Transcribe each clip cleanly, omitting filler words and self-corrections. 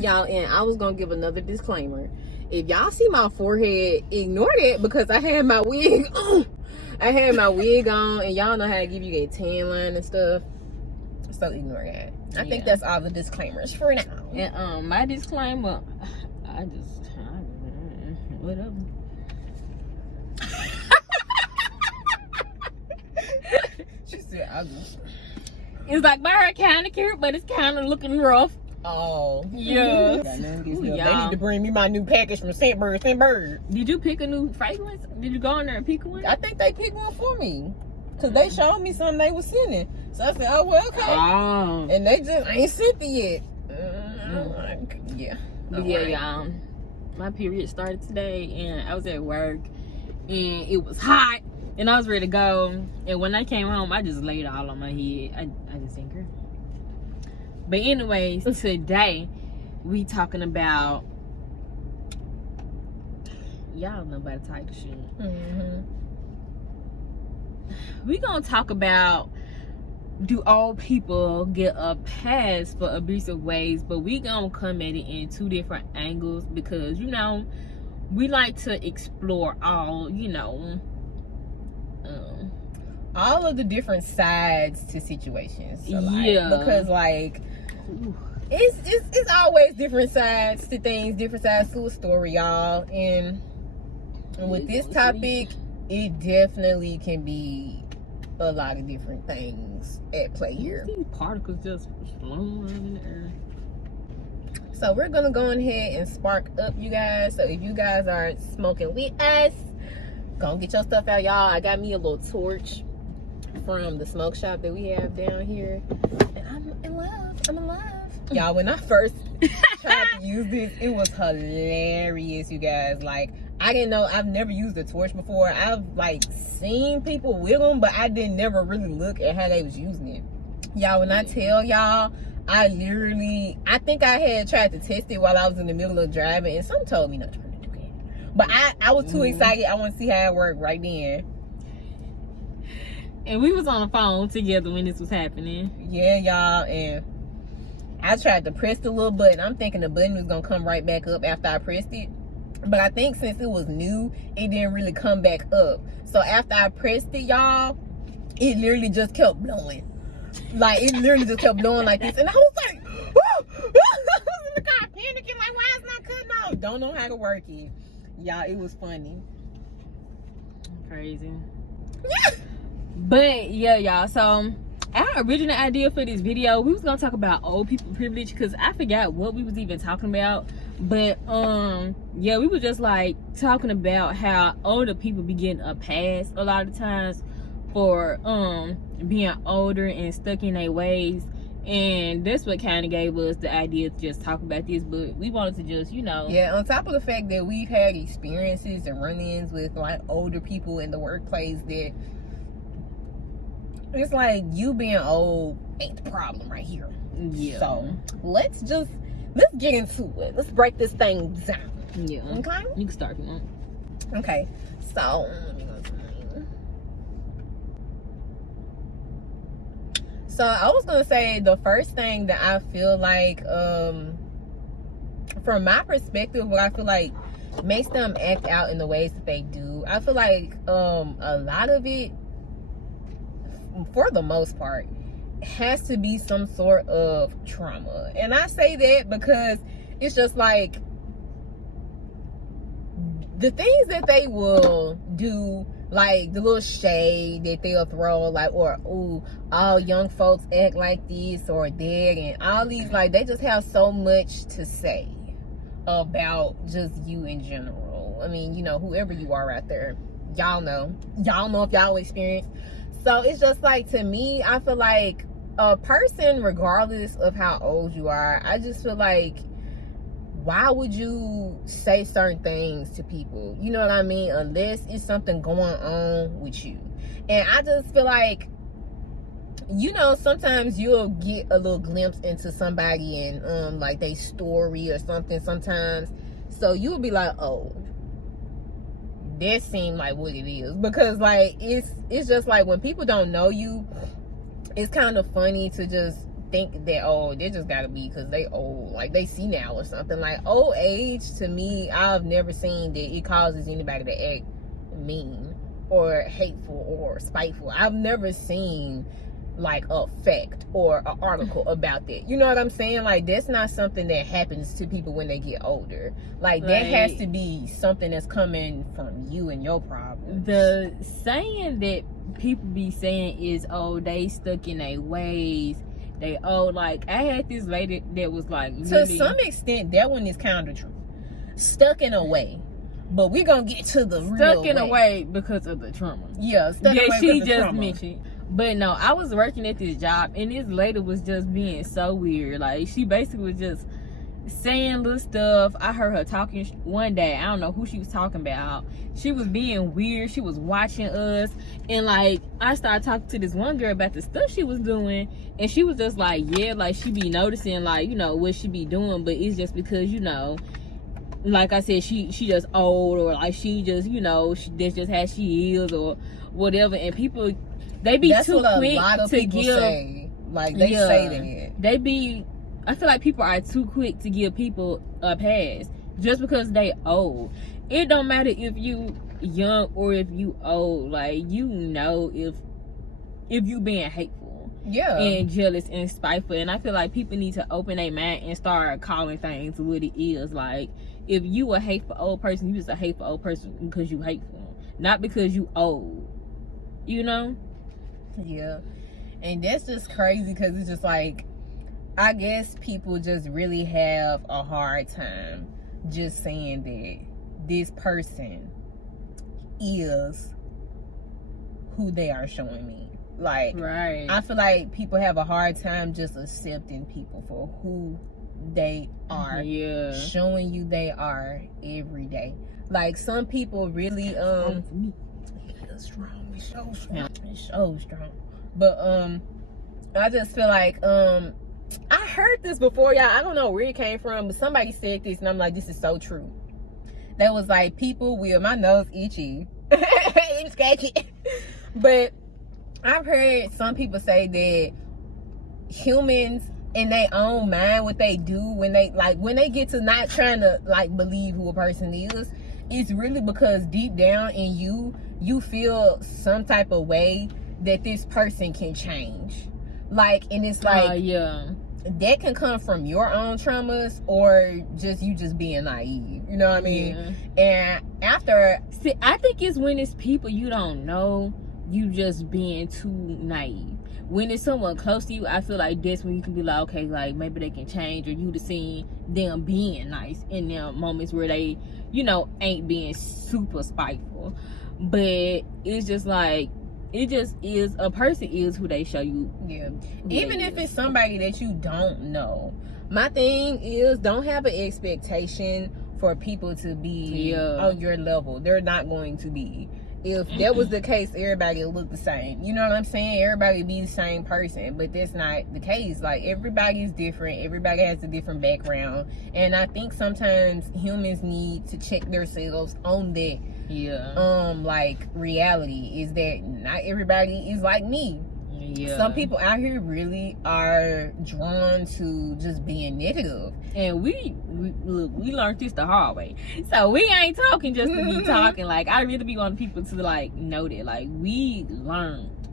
Y'all, and I was gonna give another disclaimer. If y'all see my forehead, ignore that because I had my wig on. I had my wig on, and y'all know how to give you a tan line and stuff. So ignore that. I think that's all the disclaimers for now. And my disclaimer, whatever. She said, It's like my hair kind of cute, but it's kind of looking rough. oh. Yeah. They need to bring me my new package from Scentbird. Did you pick a new fragrance? Did you go in there and pick one? I think they picked one for me. Because they showed me something they was sending. So I said, oh, well, okay. Oh. And they just ain't sent it yet. Yeah. But yeah, y'all. My period started today, and I was at work, and it was hot, and I was ready to go. And when I came home, I just laid all on my head. I just didn't care. But anyways, today we talking about, y'all know about the title shit. Mm-hmm. We gonna talk about, do all people get a pass for abusive ways? But we gonna come at it in two different angles because, you know, we like to explore all, you know, all of the different sides to situations. So yeah. Because like, it's always different sides to things, different sides to a story, y'all. And with this topic, it definitely can be a lot of different things at play here. These particles just floating around in the air. So we're gonna go ahead and spark up, you guys. So if you guys are smoking with us, go get your stuff out, y'all. I got me a little torch from the smoke shop that we have down here, and I'm in love. Y'all, when I first tried to use this, it was hilarious, you guys. Like, I didn't know, I've never used a torch before. I've like seen people with them, but I didn't never really look at how they was using it. Y'all, when I tell y'all, I think I had tried to test it while I was in the middle of driving, and some told me not to do that. But I was too excited. I want to see how it worked right then. And we was on the phone together when this was happening. Yeah, y'all, and I tried to press the little button. I'm thinking the button was gonna come right back up after I pressed it. But I think since it was new, it didn't really come back up. So after I pressed it, y'all, it literally just kept blowing. Like, it literally just kept blowing like this. And I was like, I was in the car panicking, like, why is it not cutting off? Don't know how to work it. Y'all, it was funny. Crazy. But yeah, y'all, so our original idea for this video, we was gonna talk about old people privilege, because I forgot what we was even talking about. But yeah, we were just like talking about how older people be getting a pass a lot of times for being older and stuck in their ways. And that's what kind of gave us the idea to just talk about this. But we wanted to just, you know, yeah, on top of the fact that we've had experiences and run-ins with like older people in the workplace, that it's like, you being old ain't the problem right here. Yeah. So let's get into it. Let's break this thing down. Yeah. Okay. You can start if you want. Okay. So I was gonna say, the first thing that I feel like, from my perspective, what I feel like makes them act out in the ways that they do, I feel like a lot of it, for the most part, has to be some sort of trauma. And I say that because it's just like, the things that they will do, like the little shade that they'll throw, like, or, ooh, all young folks act like this or that, and all these, like, they just have so much to say about just you in general. I mean, you know, whoever you are out there, y'all know if y'all experience. So it's just like, to me, I feel like a person, regardless of how old you are, I just feel like, why would you say certain things to people? You know what I mean? Unless it's something going on with you. And I just feel like, you know, sometimes you'll get a little glimpse into somebody and like their story or something sometimes. So you'll be like, oh, that seemed like what it is. Because like, it's just like, when people don't know you, it's kind of funny to just think that, oh, they just gotta be because they old, like they senile or something. Like, old age, to me, I've never seen that it causes anybody to act mean or hateful or spiteful. I've never seen like a fact or an article about that. You know what I'm saying? Like, that's not something that happens to people when they get older. Like, that has to be something that's coming from you and your problems. The saying that people be saying is, oh, they stuck in their ways. They, oh, like, I had this lady that was like, to some extent, that one is kind of true. Stuck in a way. But we're gonna get to the real stuck in a way because of the trauma. Yeah, stuck in a way she because of just trauma. mentioned. But no, I was working at this job, and this lady was just being so weird. Like, she basically was just saying little stuff. I heard her talking one day. I don't know who she was talking about. She was being weird. She was watching us, and like, I started talking to this one girl about the stuff she was doing, and she was just like, yeah, like, she be noticing, like, you know, what she be doing, but it's just because, you know, like I said, she just old, or like she just, you know, that's just how she is, or whatever. And people, they be That's too what quick a lot of to people give. say. Like, they say that. They be, I feel like people are too quick to give people a pass just because they old. It don't matter if you young or if you old. Like, you know, if you being hateful, and jealous and spiteful. And I feel like people need to open their mind and start calling things what it is. Like, if you a hateful old person, you just a hateful old person because you hateful, not because you old. You know? Yeah. And that's just crazy because it's just like, I guess people just really have a hard time just saying that this person is who they are showing me. Like, right. I feel like people have a hard time just accepting people for who they are. Yeah. Showing you they are every day. Like, some people really it's strong. It's so strong. It's so strong. But I just feel like I heard this before, y'all. I don't know where it came from, but somebody said this, and I'm like, this is so true. That was like, people will, my nose itchy. It's scratchy. But I've heard some people say that humans in their own mind, what they do when they get to not trying to like believe who a person is, it's really because deep down in you feel some type of way that this person can change. Like, and it's like, that can come from your own traumas or just you just being naive. You know what I mean? And see, I think it's when it's people you don't know, you just being too naive. When it's someone close to you, I feel like that's when you can be like, okay, like, maybe they can change, or you to see them being nice in their moments where they, you know, ain't being super spiteful. But it's just like, it just is, a person is who they show you. Yeah. Even if it's somebody that you don't know. My thing is, don't have an expectation for people to be on your level. They're not going to be. If that was the case, everybody would look the same. You know what I'm saying? Everybody would be the same person. But that's not the case. Like, everybody's different. Everybody has a different background. And I think sometimes humans need to check themselves on that. Like, reality is that not everybody is like me. Some people out here really are drawn to just being negative. And we learned this the hard way. So we ain't talking just to be talking. Like, I really be wanting people to like know that, like, we learned.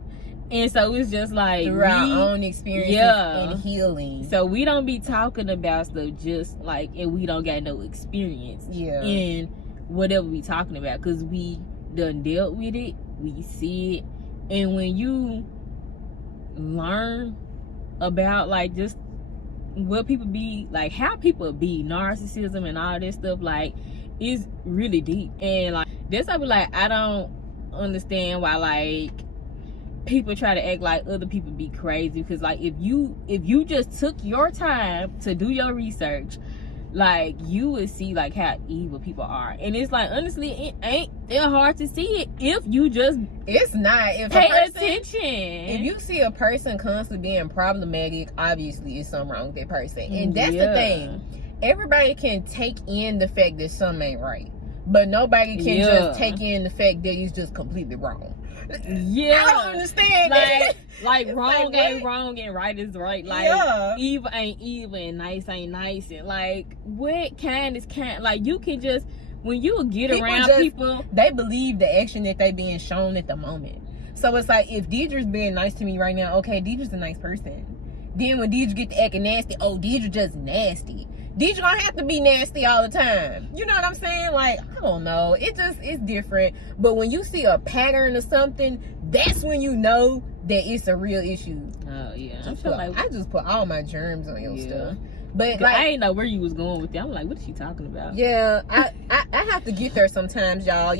And so it's just like through our own experiences and healing. So we don't be talking about stuff just like, and we don't got no experience in whatever we talking about, because we done dealt with it, we see it. And when you learn about like just what people be like, how people be, narcissism and all this stuff, like, it's really deep. And like, that's why I be like, I don't understand why like people try to act like other people be crazy. Because like, if you just took your time to do your research, like, you would see like how evil people are. And it's like, honestly, it ain't that hard to see it if you just pay attention. If you see a person constantly being problematic, obviously it's something wrong with that person. And that's the thing, everybody can take in the fact that something ain't right, but nobody can just take in the fact that it's just completely wrong. Yeah, I don't understand that. Like wrong like, ain't wrong and right is right. Like evil ain't evil and nice ain't nice. And like what kind is kind? Like you can just, when you get people around people, they believe the action that they being shown at the moment. So it's like, if Deidre's being nice to me right now, okay, Deidre's a nice person. Then when Deidre get to acting nasty, oh, Deidre just nasty. Deidre gonna have to be nasty all the time. You know what I'm saying? Like, I don't know. It's different. But when you see a pattern or something, that's when you know that it's a real issue. Oh, yeah. I just put all my germs on your stuff. But like, I didn't know where you was going with that. I'm like, what is she talking about? Yeah, I have to get there sometimes, y'all.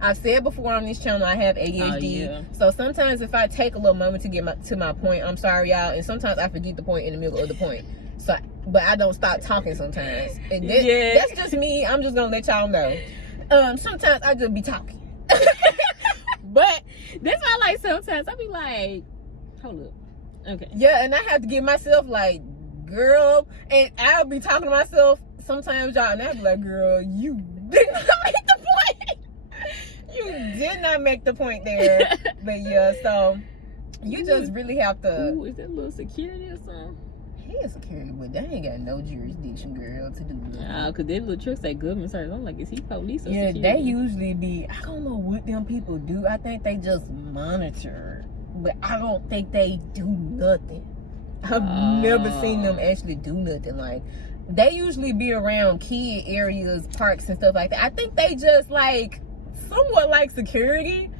I've said before on this channel I have ADHD. So sometimes if I take a little moment to get to my point, I'm sorry, y'all. And sometimes I forget the point in the middle of the point. So, but I don't stop talking sometimes. And that's just me. I'm just gonna let y'all know. Sometimes I just be talking. But that's why, like, sometimes I be like, hold up. Okay. Yeah, and I have to give myself like, girl, and I'll be talking to myself sometimes, y'all, and I'll be like, girl, you did not make the point. You did not make the point there. But yeah, so you just really have to. Ooh, is that a little security or something? He is security, but they ain't got no jurisdiction, girl, to do that. Oh, because their little tricks say government service. I'm like, is he police or yeah, security? They usually be, I don't know what them people do. I think they just monitor, but I don't think they do nothing. I've never seen them actually do nothing. Like, they usually be around kid areas, parks and stuff like that. I think they just like somewhat like security,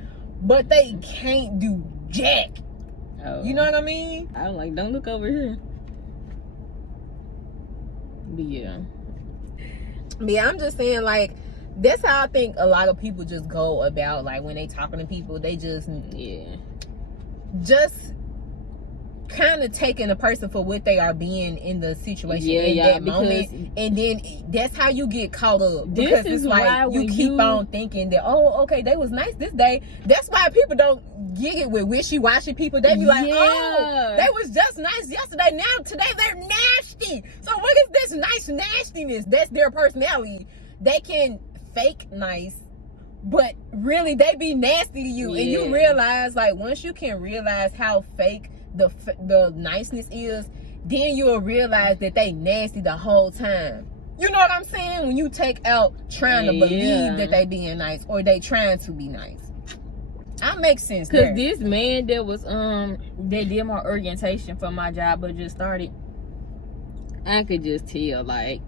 but they can't do jack. You know what I mean? I was like, don't look over here. But yeah, I'm just saying, like, that's how I think a lot of people just go about, like, when they talking to people, they just kind of taking a person for what they are being in the situation in that moment, and then that's how you get caught up, because it's like you keep on thinking that, oh, okay, they was nice this day. That's why people don't get it with wishy-washy people. They be like, oh, they was just nice yesterday, now today they're nasty. So what is this nice nastiness? That's their personality. They can fake nice, but really they be nasty to you. And you realize, like, once you can realize how fake the niceness is, then you'll realize that they nasty the whole time. You know what I'm saying? When you take out trying to believe that they being nice, or they trying to be nice. That makes sense. Because this man that was that did my orientation for my job but just started, I could just tell, like,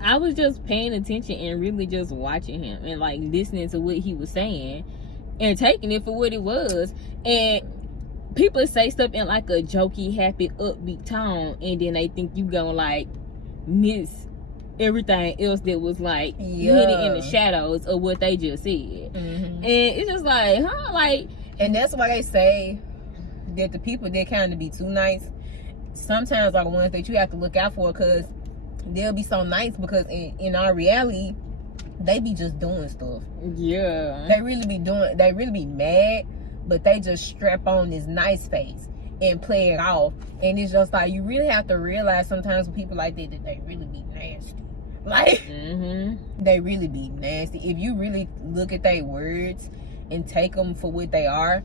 I was just paying attention and really just watching him and like listening to what he was saying and taking it for what it was. And people say stuff in like a jokey, happy, upbeat tone, and then they think you gonna like miss everything else that was like hidden in the shadows of what they just said. And it's just like, huh? Like, and that's why they say that the people that kind of be too nice sometimes are the ones that you have to look out for, because they'll be so nice, because in our reality they be just doing stuff. They really be mad, but they just strap on this nice face and play it off. And it's just like, you really have to realize sometimes with people like that they really be nasty. Like, they really be nasty. If you really look at their words and take them for what they are.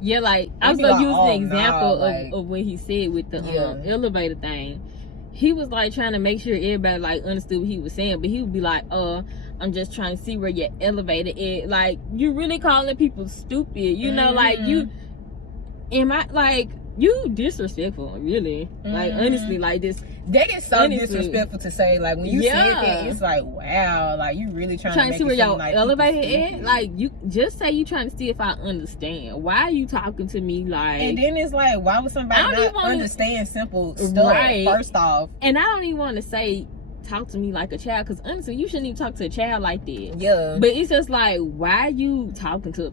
Yeah, like, I was going to use the example of what he said with the elevator thing. He was like trying to make sure everybody like understood what he was saying, but he would be like, I'm just trying to see where your elevator is. Like, you really calling people stupid, you know? Like, you you disrespectful, really. Like, honestly, like this. That is so disrespectful to say. Like, when you said that, it's like, wow, like, you really trying to make see where your like elevator is. Like, you just say you trying to see if I understand. Why are you talking to me like? And then it's like, why would somebody not understand simple stuff? First off, and I don't even want to say talk to me like a child, because honestly, you shouldn't even talk to a child like that. But it's just like, why are you talking to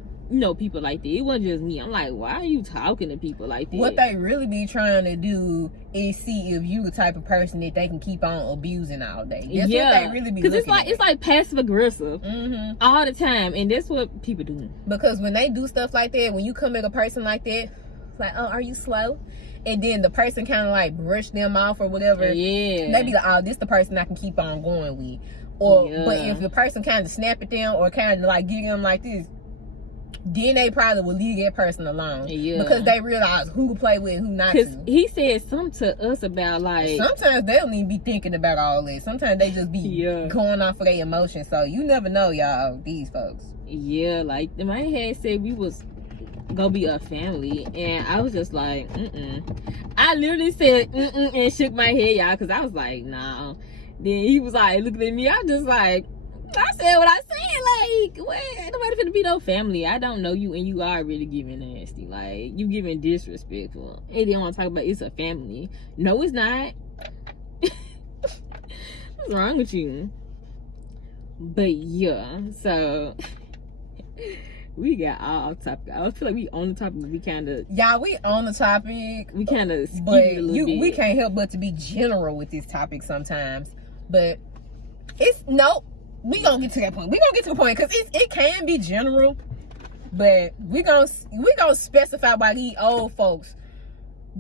people like that? It wasn't just me. I'm like, why are you talking to people like that? What they really be trying to do is see if you the type of person that they can keep on abusing all day. That's what they really be looking at. It's like passive aggressive all the time, and that's what people do. Because when they do stuff like that, when you come at a person like that, it's like, oh, are you slow? And then the person kind of like brush them off or whatever. They be like, oh, this the person I can keep on going with. Or Yeah. but if the person kind of snap at them or kind of like get them like this, then they probably will leave that person alone. Yeah. Because they realize who to play with and who not Because to. he said something to us about like Sometimes they don't even be thinking about all this. Sometimes they just be Yeah. going off of their emotions. So you never know, y'all, these folks. yeah, like the man had said we was gonna be a family, and I was just like, I literally said and shook my head, y'all, because I was like, nah. Then he was like looking at me. I'm just like, I said what I said. Like, what? Nobody finna be no family. I don't know you, and you are really giving nasty. Like, you giving disrespectful. And they want to talk about it's a family. No, it's not. What's wrong with you? But yeah, so we got all topic. I feel like we on the topic. We kind of, Y'all, we on the topic. we kind of, But a little bit. we can't help but to be general with this topic sometimes. But it's no. We gonna get to that point. We gonna get to the point because it can be general, but we gonna specify why these old folks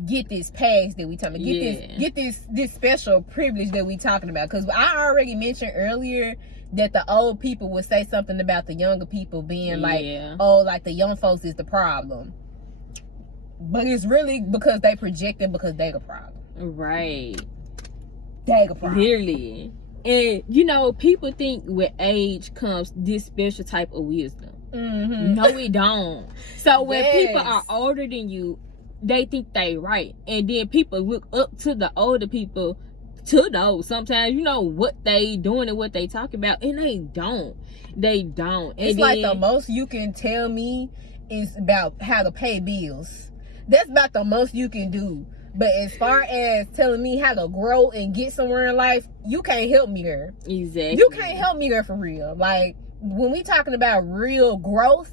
get this pass that we talking about. Get this special privilege that we talking about. Because I already mentioned earlier that the old people would say something about the younger people being like, oh, like the young folks is the problem. But it's really because they projecting because they the problem. Right. They the problem. Literally. And you know, people think with age comes this special type of wisdom. No, it don't. So when people are older than you, they think they right, and then people look up to the older people to know sometimes, you know, what they doing and what they talk about, and they don't. And it's like the most you can tell me is about how to pay bills. That's about the most you can do. But as far as telling me how to grow and get somewhere in life, you can't help me there. Exactly. You can't help me there for real. Like, when we talking about real growth,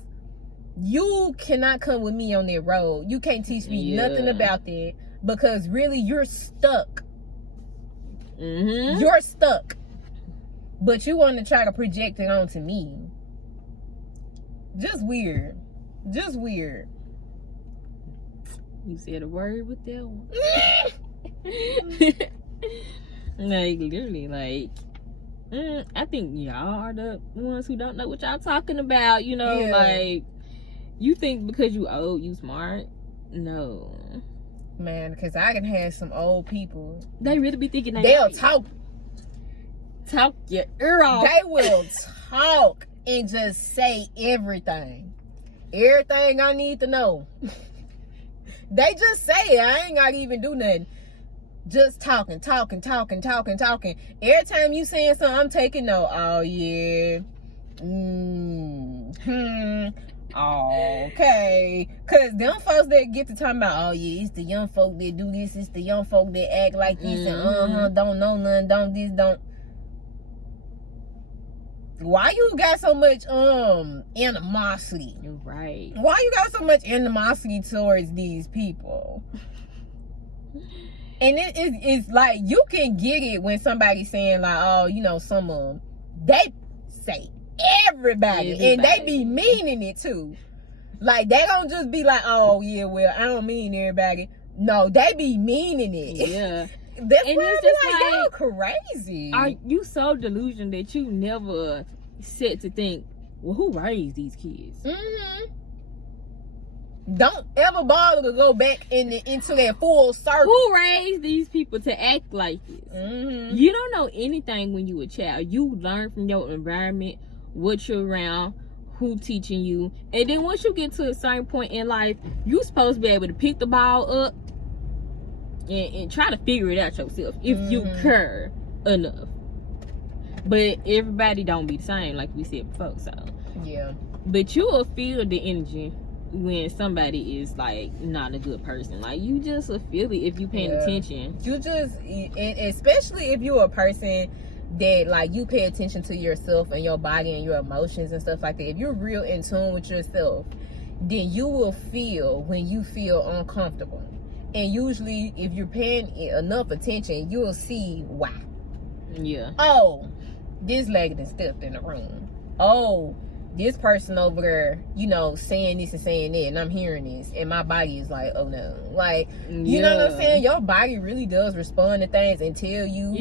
you cannot come with me on that road. You can't teach me nothing about that because really you're stuck. You're stuck. But you want to try to project it onto me. Just weird. Just weird. You said a word with that one. Like, literally, like, I think y'all are the ones who don't know what y'all talking about. You know, like, you think because you old, you smart. No. Man, because I can have some old people. They really be thinking they'll talk your ear off. They will talk and just say everything. Everything I need to know. They just say it. I ain't gotta even do nothing. Just talking. Every time you saying something, I'm taking note. Oh, yeah. Okay. Because them folks that get to talking about, oh, yeah, it's the young folk that do this. It's the young folk that act like this. And don't know nothing. Don't this, don't. Why you got so much animosity? Right. Why you got so much animosity towards these people? And it's like you can get it when somebody's saying like, oh, you know, some of them, they say everybody and they be meaning it too. Like they don't just be like, oh yeah, well I don't mean everybody. No, they be meaning it. Yeah. That's and why it's I'm just like, y'all crazy. Are you so delusional that you never sit to think, well, who raised these kids? Don't ever bother to go back into that full circle. Who raised these people to act like this? You don't know anything when you a child. You learn from your environment, what you're around, who teaching you, and then once you get to a certain point in life, you supposed to be able to pick the ball up and try to figure it out yourself if you care enough. But everybody don't be the same, like we said before. So yeah, but you will feel the energy when somebody is like not a good person. Like you just will feel it if you paying attention. You just, and especially if you're a person that like you pay attention to yourself and your body and your emotions and stuff like that. If you're real in tune with yourself, then you will feel when you feel uncomfortable. And usually, if you're paying enough attention, you'll see why. Yeah. Oh, this lady that stepped in the room. Oh, this person over there, you know, saying this and saying that, and I'm hearing this, and my body is like, oh no. Like, you know what I'm saying? Your body really does respond to things and tell you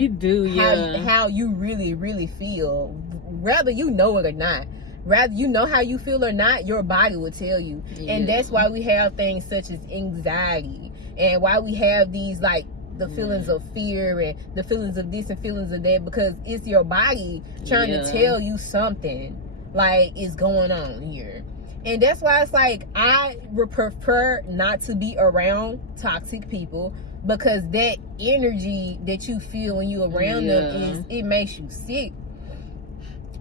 how you really, really feel. Whether you know it or not. Rather you know how you feel or not, your body will tell you. And that's why we have things such as anxiety, and why we have these, like, the feelings of fear and the feelings of this and feelings of that, because it's your body trying to tell you something like is going on here. And that's why it's like I would prefer not to be around toxic people, because that energy that you feel when you're around them it makes you sick.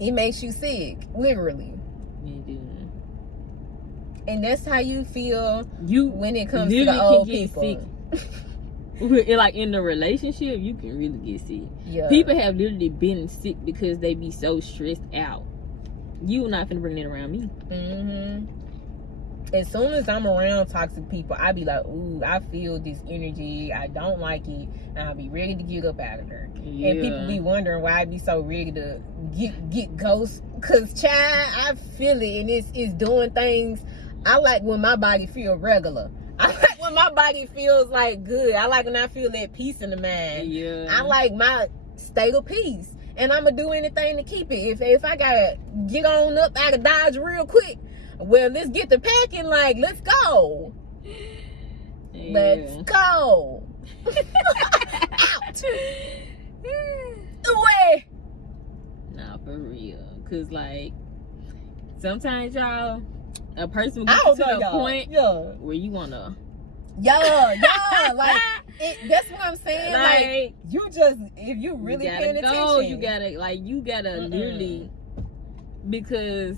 It makes you sick, literally. And that's how you feel when it comes to the old people. Like in the relationship, you can really get sick. People have literally been sick because they be so stressed out. You not finna bring that around me. As soon as I'm around toxic people, I be like, ooh, I feel this energy, I don't like it, and I'll be ready to get up out of there. And people be wondering why I be so ready to get ghost, cause child, I feel it, and it's doing things. I like when my body feel regular. I like when my body feels like good. I like when I feel that peace in the mind. I like my state of peace, and I'm gonna do anything to keep it. If I gotta get on up out of Dodge real quick, well, let's get the packing. Like, let's go. Let's go. Out. Away. Nah, for real. Cause like sometimes y'all, a person will get to the point where you wanna like that's what I'm saying. Like you just, if you really paying attention, you gotta literally, because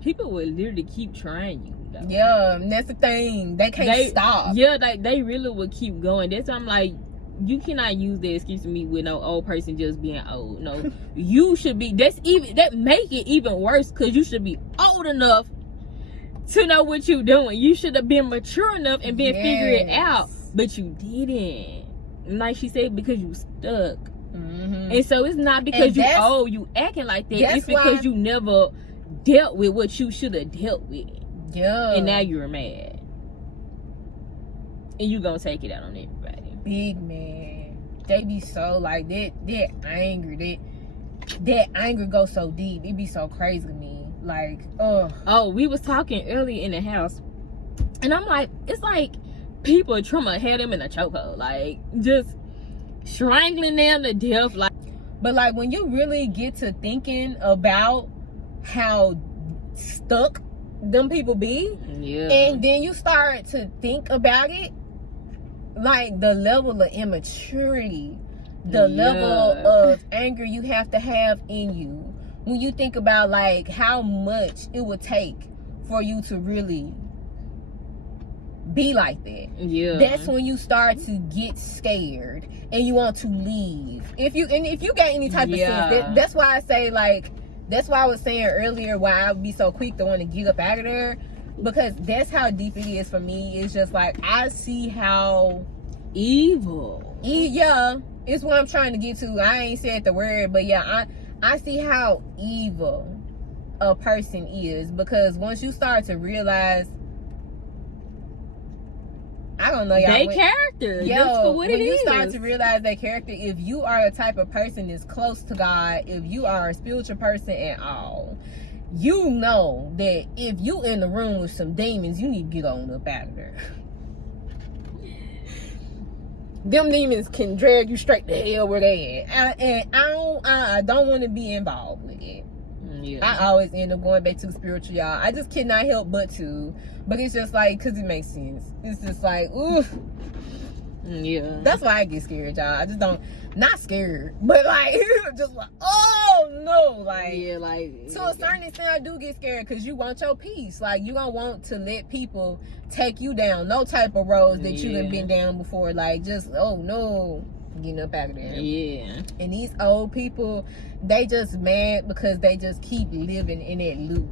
people will literally keep trying you though. And that's the thing, they can't stop. They really will keep going. That's why I'm like, you cannot use that excuse to me with no old person just being old. No, you should be. That make it even worse, because you should be old enough to know what you're doing. You should have been mature enough and been figuring it out, but you didn't. And like she said, because you stuck. And so it's not because you old, you acting like that. It's because you never dealt with what you should have dealt with. And now you're mad, and you gonna take it out on everybody. Big man, they be so like that angry. That anger goes so deep. It be so crazy to me. Like, oh, we was talking earlier in the house, and I'm like, it's like people trying to have them in a chokehold, like just strangling them to death. Like, but like when you really get to thinking about how stuck them people be, and then you start to think about it, like the level of immaturity, the level of anger you have to have in you, when you think about like how much it would take for you to really be like that. That's when you start to get scared and you want to leave. If you got any type of sense, that's why I say, like, that's why I was saying earlier why I would be so quick to want to get up out of there, because that's how deep it is for me. It's just like I see how evil. It's what I'm trying to get to. I ain't said the word, but I see how evil a person is, because once you start to realize, I don't know, y'all, their character, that's for what it is. When you start to realize their character, if you are the type of person that's close to God, if you are a spiritual person at all, you know that if you in the room with some demons, you need to get on up out of there. Them demons can drag you straight to hell where they at. And I don't want to be involved with it. I always end up going back to spiritual, y'all. I just cannot help but to. But it's just like, because it makes sense. It's just like, oof. That's why I get scared, y'all. I just don't, not scared, but like, just like, oh no. Like, to a certain extent, I do get scared, because you want your peace. Like, you don't want to let people take you down no type of roads that you done been down before. Like, just, oh no, getting up out of there. And these old people, they just mad because they just keep living in that loop.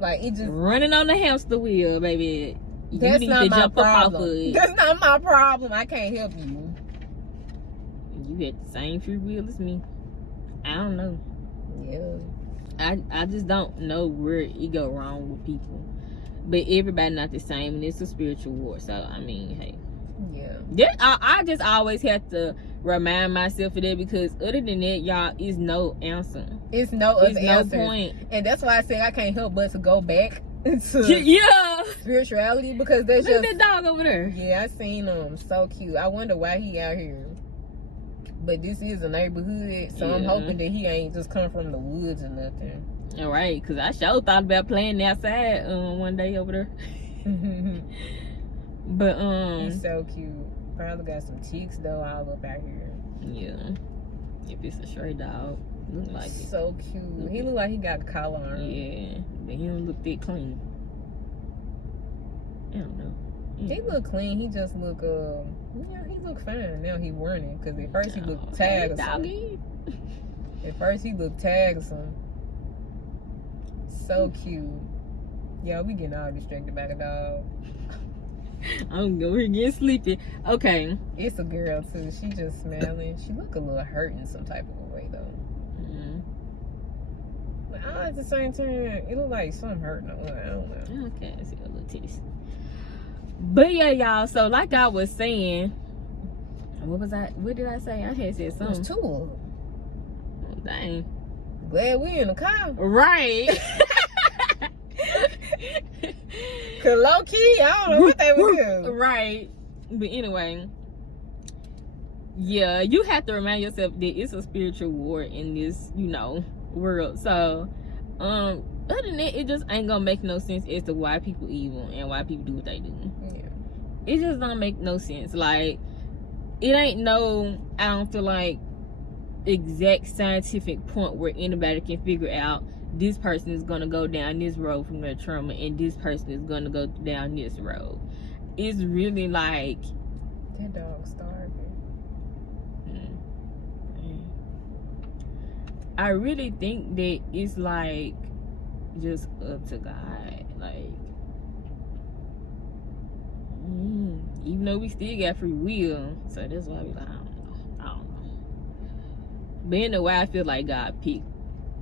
Like, it just running on the hamster wheel, baby. That's not my problem. That's not my problem. I can't help you. You had the same free will as me. I don't know. I just don't know where it go wrong with people. But everybody not the same, and it's a spiritual war. So I mean, hey. Yeah. I just always have to remind myself of that, because other than that, y'all, is no answer. It's no other answer. No point. And that's why I said I can't help but to go back to spirituality, because there's Look just at that dog over there. Yeah, I seen him. So cute. I wonder why he out here. But this is a neighborhood, so I'm hoping that he ain't just come from the woods or nothing. All right, because I sure thought about playing outside one day over there. But he's so cute. Probably got some ticks though all up out here. Yeah, if it's a stray dog, look like it. So cute. He look like he got a collar on. Yeah, but he don't look that clean. I don't know. He look clean. He just look yeah, he look fine. Now he wearing it, because at first he looked tagged. At first he looked tagged. So cute. Yeah, we getting all distracted by the dog. I'm going to get sleepy. Okay. It's a girl too. She just smiling. She look a little hurt in some type of a way though. But all at the same time, it look like something hurting. I don't know. Okay, I see a little titties. But yeah, y'all. So like I was saying, what did I say? I had said something. There's two of them. Oh, dang. Glad we in the car. Right. Cause low key, I don't know what they would do. Right. But anyway, yeah, you have to remind yourself that it's a spiritual war in this, world. So, other than that, it just ain't gonna make no sense as to why people evil and why people do what they do. Yeah. It just don't make no sense. Like, it ain't I don't feel like exact scientific point where anybody can figure out this person is going to go down this road from their trauma and this person is going to go down this road. It's really like, that dog starving. I really think that it's like just up to God. Like, even though we still got free will, so that's why we like, I don't know. But in a way, I feel like God picked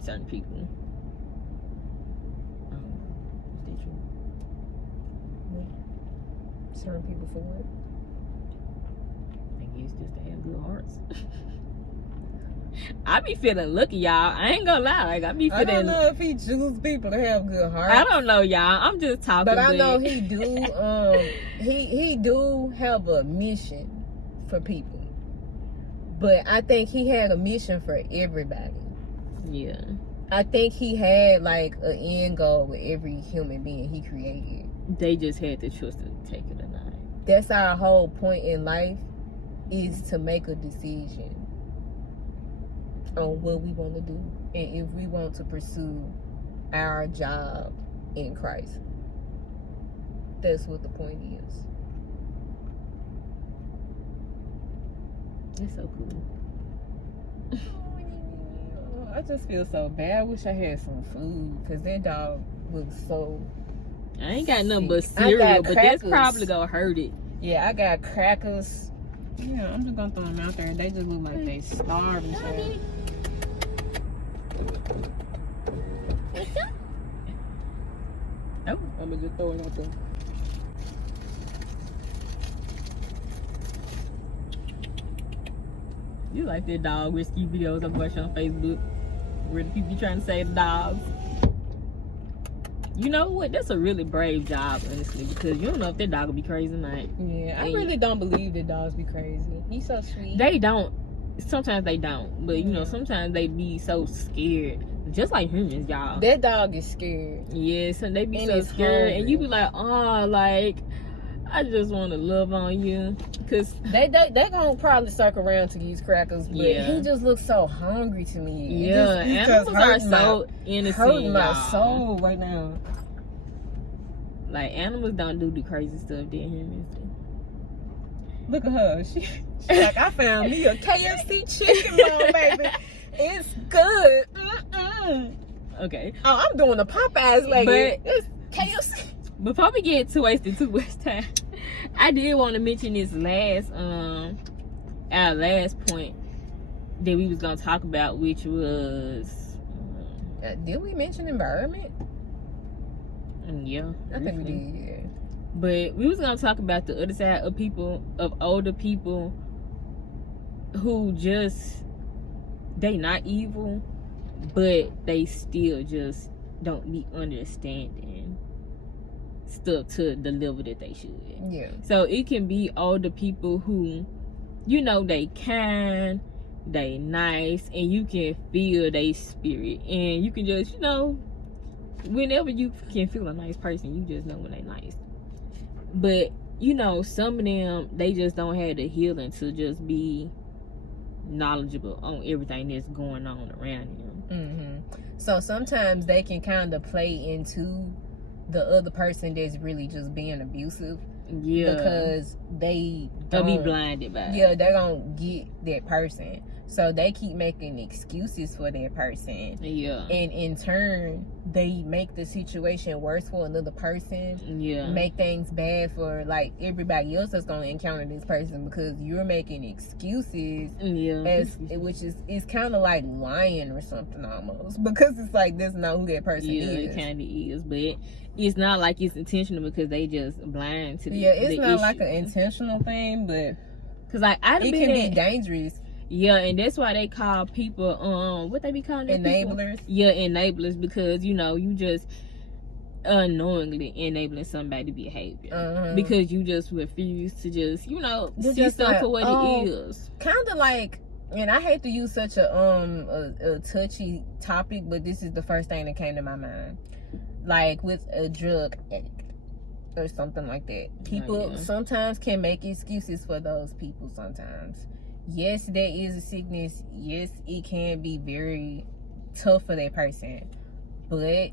certain people. Certain people for what? I guess just to have good hearts. I be feeling lucky, y'all. I ain't gonna lie. Like, I be feeling. I don't know if he choose people to have good hearts. I don't know, y'all. I'm just talking. But I know he do. He do have a mission for people. But I think he had a mission for everybody. Yeah. I think he had like an end goal with every human being he created. They just had the choice to take it or not. That's our whole point in life, is to make a decision on what we want to do and if we want to pursue our job in Christ. That's what the point is. It's so cool. I just feel so bad. I wish I had some food, because that dog looks so... I ain't got nothing but cereal, but that's probably gonna hurt it. Yeah, I got crackers. Yeah, I'm just gonna throw them out there. They just look like they starving. Oh, I'm gonna just throw it out there. You like that dog rescue videos I'm watching on Facebook, where the people be trying to save the dogs. You know what? That's a really brave job, honestly, because you don't know if that dog will be crazy or not. Yeah, I really don't believe that dogs be crazy. He's so sweet. They don't. Sometimes they don't, but sometimes they be so scared, just like humans, y'all. That dog is scared. Yes, and they be so scared, and you be like, oh, like, I just want to love on you, cause they gonna probably circle around to these crackers, but he just looks so hungry to me. Yeah, animals are so innocent. Hurting my soul right now. Like, animals don't do the crazy stuff that humans do. Look at her. She's like, I found me a KFC chicken bone, baby. It's good. Okay. Oh, I'm doing the Popeyes lady. But it's KFC. Before we get too wasted too much time, I did want to mention this our last point that we was gonna talk about, which was Did we mention environment? Yeah, I think we did. Yeah. But we was gonna talk about the other side of people, of older people who just, they not evil, but they still just don't be understanding stuff to the level that they should. Yeah. So it can be older people who, you know, they kind, they nice, and you can feel they spirit, and you can just, you know, whenever you can feel a nice person, you just know when they nice. But you know, some of them, they just don't have the healing to just be knowledgeable on everything that's going on around them. Mm-hmm. So sometimes they can kind of play into the other person that's really just being abusive. Yeah, because they'll be blinded by they don't get that person, so they keep making excuses for that person. Yeah, and in turn they make the situation worse for another person. Yeah, make things bad for like everybody else that's gonna encounter this person because you're making excuses. Yeah, which is it's kind of like lying or something almost, because it's like that's not who that person is. It kind of is, but it's not like it's intentional because they just blind to the it's not issue. like an intentional thing, but because like it can be dangerous. Yeah, and that's why they call people what they be calling enablers. Yeah, enablers, because you know, you just unknowingly enabling somebody's behavior because you just refuse to just, you know, see stuff like, for what it is. Kind of like, and I hate to use such a touchy topic, but this is the first thing that came to my mind. Like with a drug addict or something like that. People sometimes can make excuses for those people sometimes. Yes, there is a sickness. Yes, it can be very tough for that person. But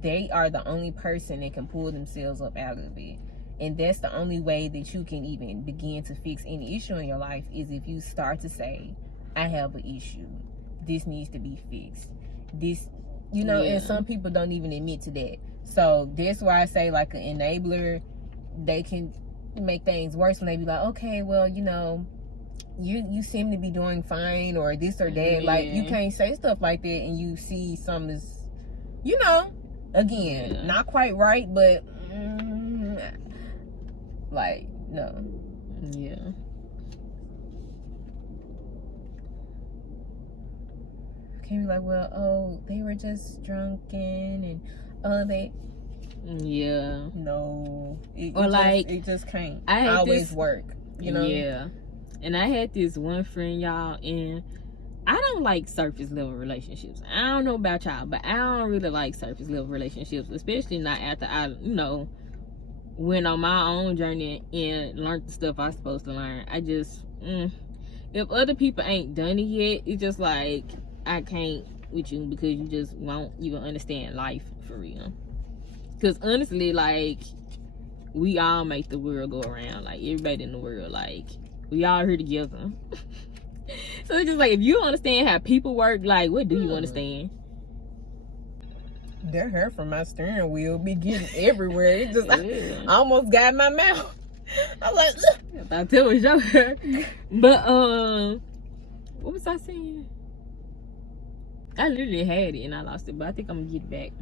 they are the only person that can pull themselves up out of it. And that's the only way that you can even begin to fix any issue in your life, is if you start to say, I have an issue. This needs to be fixed. This, you know, and some people don't even admit to that. So that's why I say, like, an enabler, they can make things worse when they be like, okay, well, you know, you seem to be doing fine, or this or that. Like, you can't say stuff like that and you see some is, you know, again, not quite right, but like, no. Yeah. Can be like, well, oh, they were just drunken, and oh, they. Yeah. No. It just can't always work. You know. Yeah. And I had this one friend, y'all, and I don't like surface level relationships. I don't know about y'all, but I don't really like surface level relationships, especially not after I, you know, went on my own journey and learned the stuff I was supposed to learn. I just, if other people ain't done it yet, it's just like, I can't with you because you just won't even understand life for real. Because honestly, like, we all make the world go around. Like, everybody in the world, like, we all here together. So it's just like, if you understand how people work, like, what do you understand? That hair from my steering wheel be getting everywhere. It just I almost got in my mouth. I was like, look. I thought that was your hair. But what was I saying? I literally had it and I lost it, but I think I'm gonna get it back.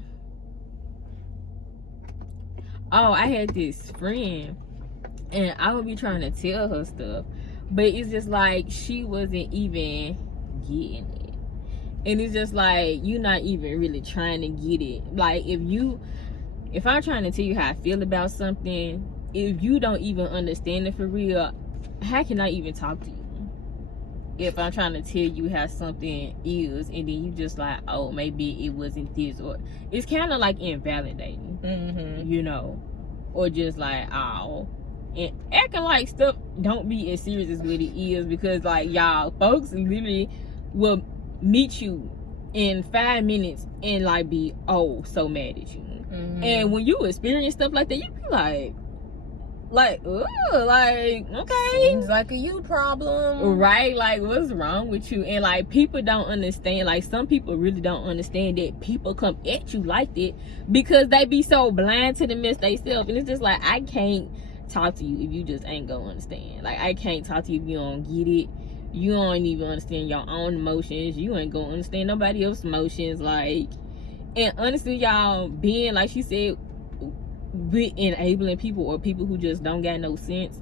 Oh, I had this friend and I would be trying to tell her stuff, but it's just like she wasn't even getting it. And it's just like, you're not even really trying to get it. Like, if I'm trying to tell you how I feel about something, if you don't even understand it for real, how can I even talk to you? If I'm trying to tell you how something is, and then you just like, oh, maybe it wasn't this, or it's kind of like invalidating, you know, or just like, oh, and acting like stuff don't be as serious as what it is, because like, y'all, folks literally will meet you in 5 minutes and like be so mad at you, and when you experience stuff like that, you be like, okay, seems like a you problem, right? Like, what's wrong with you? And like, people don't understand, like, some people really don't understand that people come at you like that because they be so blind to the mess they self. And it's just like, I can't talk to you if you just ain't gonna understand. Like, I can't talk to you if you don't get it. You don't even understand your own emotions. You ain't gonna understand nobody else's emotions. Like, And honestly, y'all, being like she said, with enabling people or people who just don't got no sense,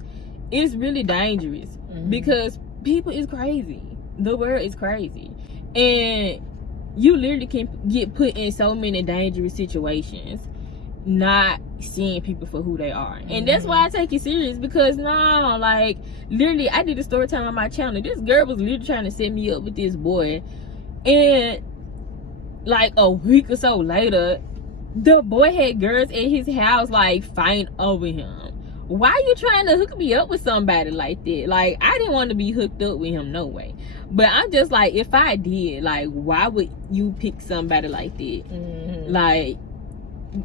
it's really dangerous. Because people is crazy. The world is crazy, and you literally can get put in so many dangerous situations not seeing people for who they are. And that's why I take it serious, because no, like, literally, I did a story time on my channel. This girl was literally trying to set me up with this boy, and like a week or so later, the boy had girls at his house like fighting over him. Why are you trying to hook me up with somebody like that? Like, I didn't want to be hooked up with him, no way. But I'm just like, if I did, like, why would you pick somebody like that?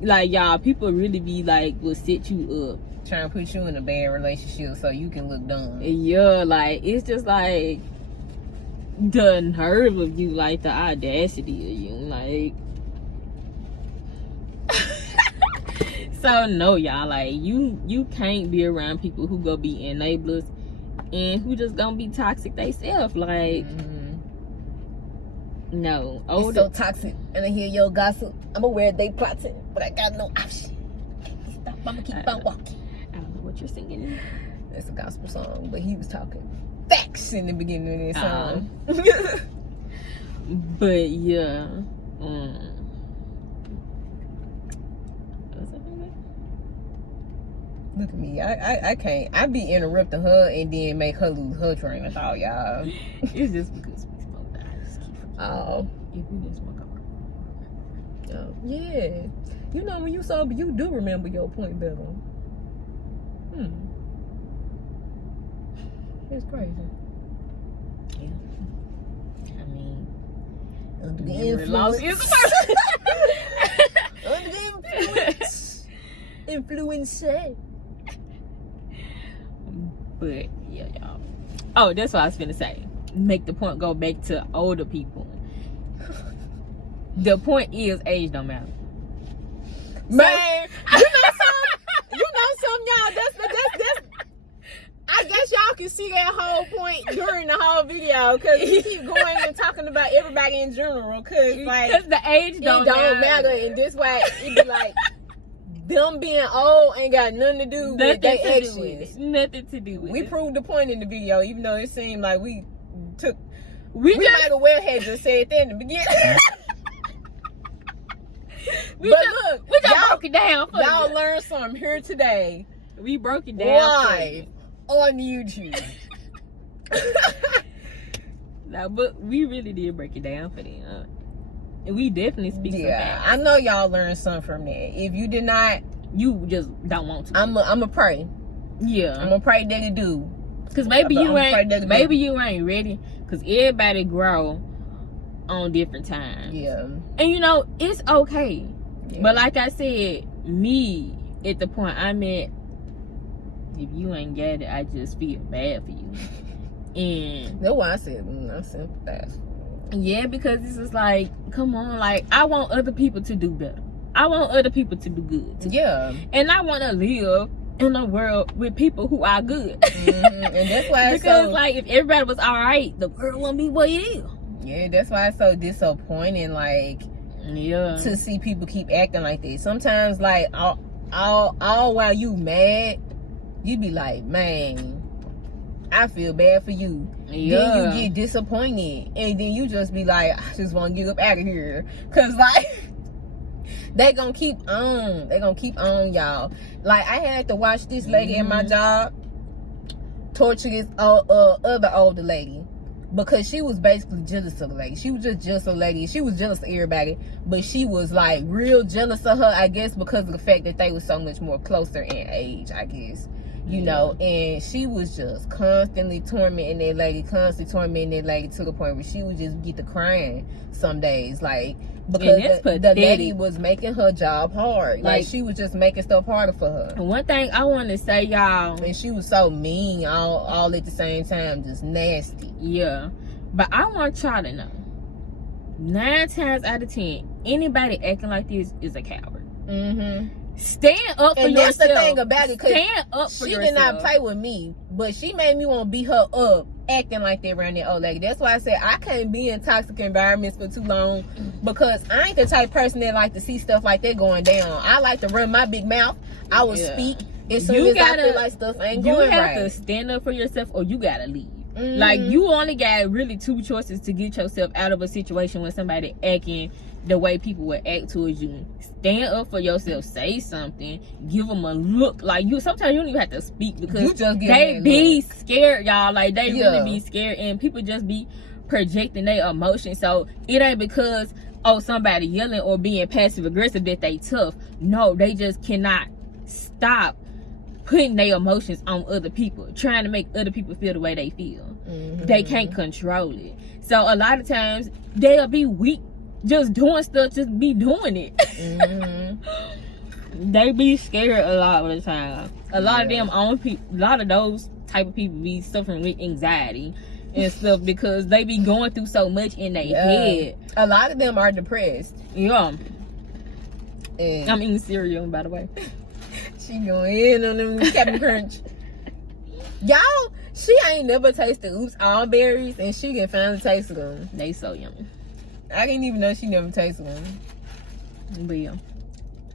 Like y'all, people really be like, will set you up, trying to put you in a bad relationship so you can look dumb. Yeah, like, it's just like the nerve of you, like the audacity of you, like. So no, y'all, like, you can't be around people who go be enablers and who just gonna be toxic theyself. Like, no. It's so toxic, and I hear your gossip. I'm aware they plotting, but I got no option. Stop, I'ma keep on walking. I don't know what you're singing. That's a gospel song, but he was talking facts in the beginning of this song. But yeah, look at me. I can't. I be interrupting her and then make her lose her train of thought, y'all. It's just because we spoke that I just keep forgetting. Oh. If we didn't smoke Oh, yeah. You know, when you sober, you do remember your point better. It's crazy. Yeah. I mean, under the influence. Under the influence. But yeah, y'all. Oh, that's what I was finna say. Make the point go back to older people. The point is, age don't matter. Man, you know some y'all. That's. I guess y'all can see that whole point during the whole video, because we keep going and talking about everybody in general, because the age don't matter, and this way it be like them being old ain't got nothing to do with their actions. Nothing to do with it. We proved the point in the video, even though it seemed like we might have well had just said that in the beginning. we just broke it down for y'all you. learned something here today. We broke it down live on YouTube. No, but we really did break it down for them. And we definitely speak some facts. I know y'all learned something from that. If you did not, you just don't want to. I'ma pray. Yeah. I'ma pray that it do. Cause maybe you ain't ready. Cause everybody grow on different times. Yeah. And you know, it's okay. Yeah. But like I said, me at the point I'm at, if you ain't got it, I just feel bad for you. And that's why I said I sympathize. Yeah, because this is like, come on, like, I want other people to do better. I want other people to do good too. Yeah. And I want to live in a world with people who are good. And that's why because like, if everybody was all right, the world wouldn't be what it is. Yeah, that's why it's so disappointing, like, to see people keep acting like this. Sometimes, like, all while you mad, you be like, man, I feel bad for you. Yeah. Then you get disappointed, and then you just be like, I just want to get up out of here, cause like they gonna keep on y'all. Like, I had to watch this lady at my job torture this other older lady, because she was basically jealous of the lady. She was just jealous of the lady. She was jealous of everybody, but she was like real jealous of her, I guess, because of the fact that they were so much more closer in age, I guess. You know, and she was just constantly tormenting that lady to the point where she would just get to crying some days, like, because the lady was making her job hard. Like, she was just making stuff harder for her. One thing I want to say, y'all, and she was so mean all at the same time, just nasty. Yeah, but I want y'all to know, 9 times out of 10, anybody acting like this is a coward. stand up for And yourself. that's the thing about it, 'cause stand up for she yourself. did not play with me, but she made me want to beat her up acting like that around that old lady. That's why I said I can't be in toxic environments for too long, because I ain't the type of person that like to see stuff like that going down. I like to run my big mouth. I will speak as soon as I feel like stuff ain't going right. You have to stand up for yourself, or you gotta leave. Mm-hmm. Like, you only got really two choices to get yourself out of a situation when somebody acting the way people would act towards you. Stand up for yourself, say something, give them a look. Like, you sometimes you don't even have to speak, because they be scared, y'all. Like, they really be scared, and people just be projecting their emotions. So it ain't because somebody yelling or being passive aggressive that they tough. No, they just cannot stop putting their emotions on other people, trying to make other people feel the way they feel. Mm-hmm. They can't control it. So a lot of times they'll be weak just doing stuff, just be doing it. Mm-hmm. They be scared a lot of the time. A lot of them own people, a lot of those type of people be suffering with anxiety and stuff, because they be going through so much in their head. A lot of them are depressed. Yeah. And I'm eating cereal, by the way. She going in on them Captain Crunch. Y'all, she ain't never tasted Oops All Berries, and she can finally taste them. They so yummy. I didn't even know she never tasted them.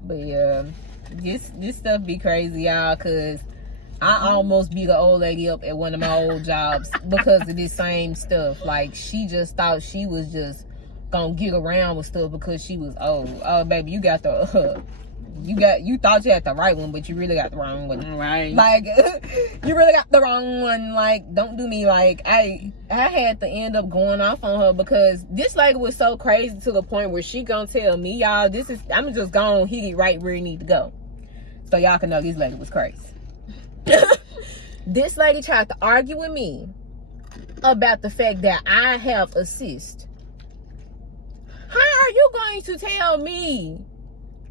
But yeah, this stuff be crazy, y'all, because I almost beat an old lady up at one of my old jobs because of this same stuff. Like, she just thought she was just gonna get around with stuff because she was old. Oh, baby, you got the you thought you had the right one, but you really got the wrong one. Right. Like, you really got the wrong one. Like, don't do me. Like, I had to end up going off on her because this lady was so crazy to the point where she gonna tell me, y'all, I'm just gonna hit it right where it need to go, so y'all can know this lady was crazy. This lady tried to argue with me about the fact that I have a cyst. How are you going to tell me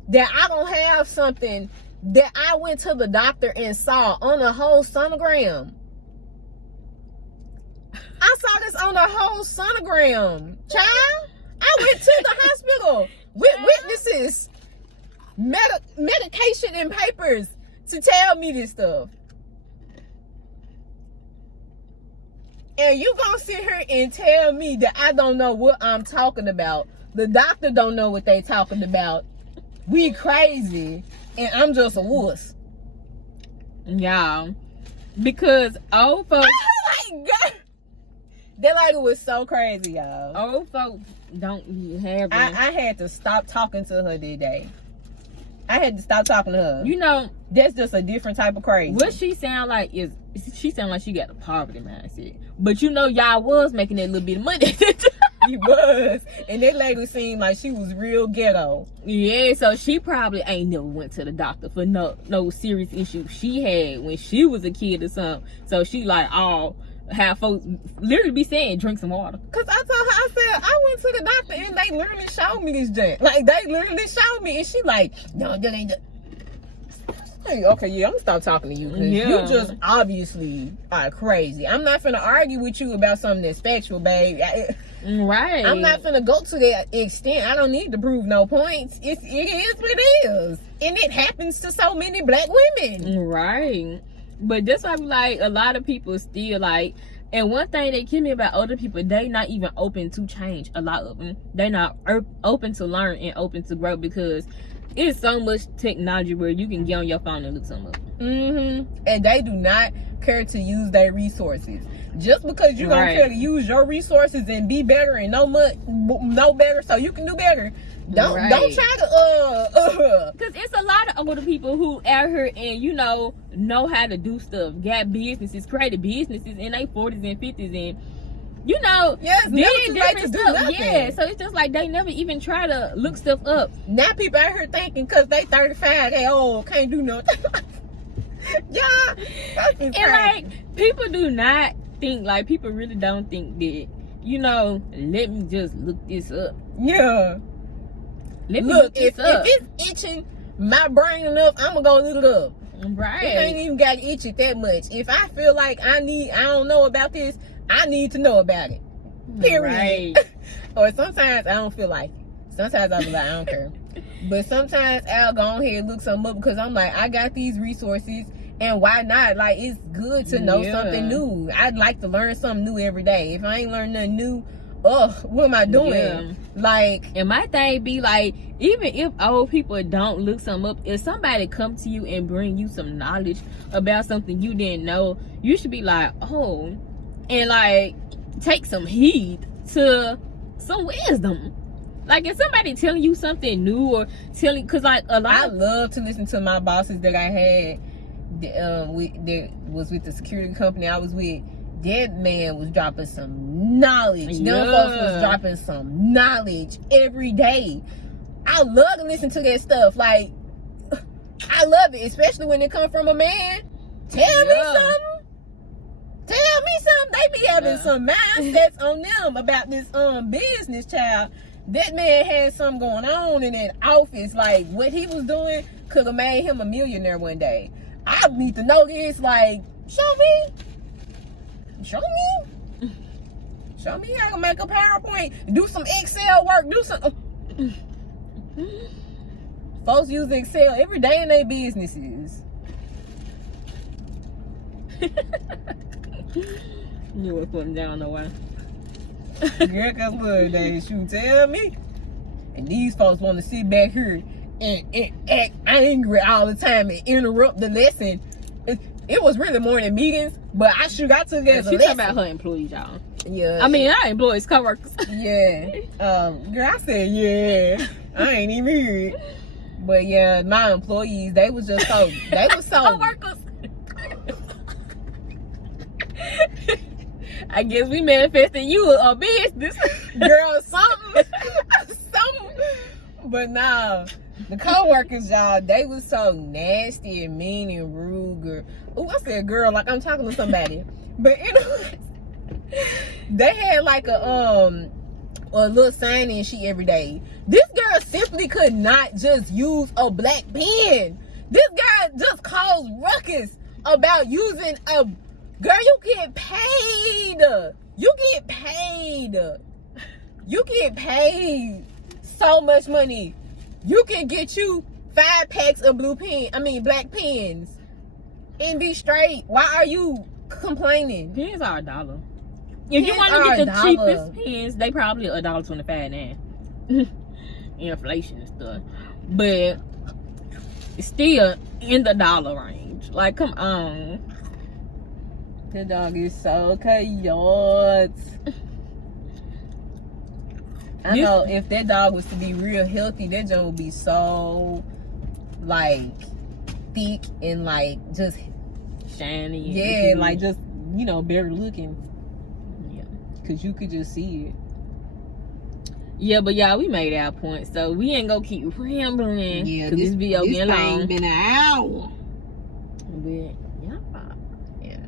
that I don't have something that I went to the doctor and saw on a whole sonogram? I saw this on a whole sonogram, child. I went to the hospital with witnesses, medication and papers to tell me this stuff. And you gonna sit here and tell me that I don't know what I'm talking about? The doctor don't know what they talking about. We crazy, and I'm just a wuss. Y'all, because old folks. Oh my God, that lady was so crazy, y'all. Old folks don't have. I had to stop talking to her that day. I had to stop talking to her. You know, that's just a different type of crazy. What she sound like is she sound like she got a poverty mindset. But you know, y'all was making that little bit of money. She was, and that lady seemed like she was real ghetto. Yeah, so she probably ain't never went to the doctor for no serious issues she had when she was a kid or something. So she like have folks literally be saying drink some water. Cause I told her, I said I went to the doctor and they literally showed me this junk. Like, they literally showed me, and she like, no, that ain't. Hey, okay, yeah, I'm gonna stop talking to you, because you just obviously are crazy. I'm not finna argue with you about something that's factual, babe. Right. I'm not finna go to that extent. I don't need to prove no points. It is what it is, and it happens to so many black women. Right. But that's why I'm like, a lot of people still like, and one thing that kill me about older people, they not even open to change. A lot of them, they not open to learn and open to grow, because it's so much technology where you can get on your phone and look something up. And they do not care to use their resources. Just because you don't care to use your resources and be better and know better so you can do better, don't try to because it's a lot of older people who out here and know how to do stuff, got businesses, created businesses in their 40s and 50s, and yes, never too late to do nothing. Yeah, so it's just like they never even try to look stuff up. Now people out here thinking because they 35, they can't do nothing. Yeah, that's crazy. And like, people do not think, like, people really don't think that, let me just look this up. Yeah. Let me look this up. If it's itching my brain enough, I'm gonna go look it up. Right. It ain't even got to itch it that much. If I feel like I don't know about this, I need to know about it. Period. Right. Or sometimes I don't feel like it. Sometimes I'll be like, I don't care. But sometimes I'll go ahead and look something up because I'm like, I got these resources, and why not? Like, it's good to know something new. I'd like to learn something new every day. If I ain't learning nothing new, what am I doing? Yeah. Like, and my thing be like, even if old people don't look something up, if somebody come to you and bring you some knowledge about something you didn't know, you should be like, oh, and like take some heed to some wisdom. Like, if somebody telling you something new or telling, cause like a lot, I love to listen to my bosses that I had. That was with the security company I was with. That man was dropping some knowledge. Yeah. Them folks was dropping some knowledge every day. I love to listen to that stuff. Like, I love it, especially when it comes from a man. Tell me something. Tell me something. They be having some mindsets on them about this business, child. That man had something going on in that office. Like, what he was doing could have made him a millionaire one day. I need to know this. Like, show me how to make a PowerPoint, do some Excel work, do some folks use Excel every day in their businesses. You were putting down the way. Girl, cause look, they shoot, tell me. And these folks want to sit back here and act angry all the time and interrupt the lesson. It was really more than meetings, but I took it as a lesson. She talking about her employees, y'all. Yeah. I mean, our employees, co-workers. Yeah. Girl, I said, yeah. I ain't even hear it. But yeah, my employees, they was so Co-workers. I guess we manifested you a business. Girl, something. But nah, the co-workers, y'all, they was so nasty and mean and rude, girl. Oh, I said girl like I'm talking to somebody. But anyway, they had like a little sign-in sheet every day. This girl simply could not just use a black pen. This guy just caused ruckus about using a... Girl, you get paid. You get paid so much money. You can get you 5 packs of black pens and be straight. Why are you complaining? Pens are $1. If you want to get the cheapest pens, they probably $1.25 now. Inflation and stuff. But it's still in the dollar range. Like, come on. The dog is so cute. I know if that dog was to be real healthy, that dog would be so like thick and like just shiny. Yeah, like just better looking. Yeah, cause you could just see it. Yeah, but y'all, we made our point, so we ain't gonna keep rambling. Yeah, cause this video getting long. Been an hour. But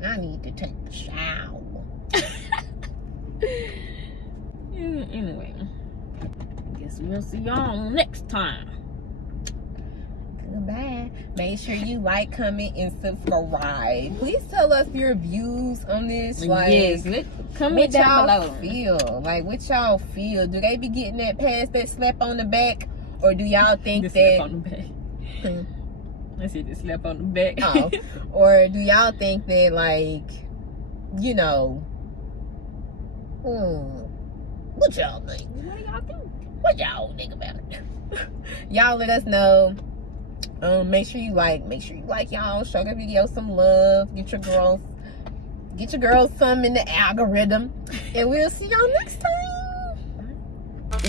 I need to take a shower. Anyway, I guess we'll see y'all next time. Goodbye. Make sure you like, comment, and subscribe. Please tell us your views on this. Like, yes, comment down below. What y'all feel? Do they be getting that past that slap on the back, or do y'all think slap on the back? I said the slap on the back. Oh. Or do y'all think that, what y'all think? What y'all think about it? Y'all let us know. Make sure you like y'all. Show the video some love. Get your girls some in the algorithm. And we'll see y'all next time.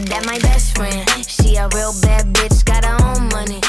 That my best friend. She a real bad bitch, got her own money.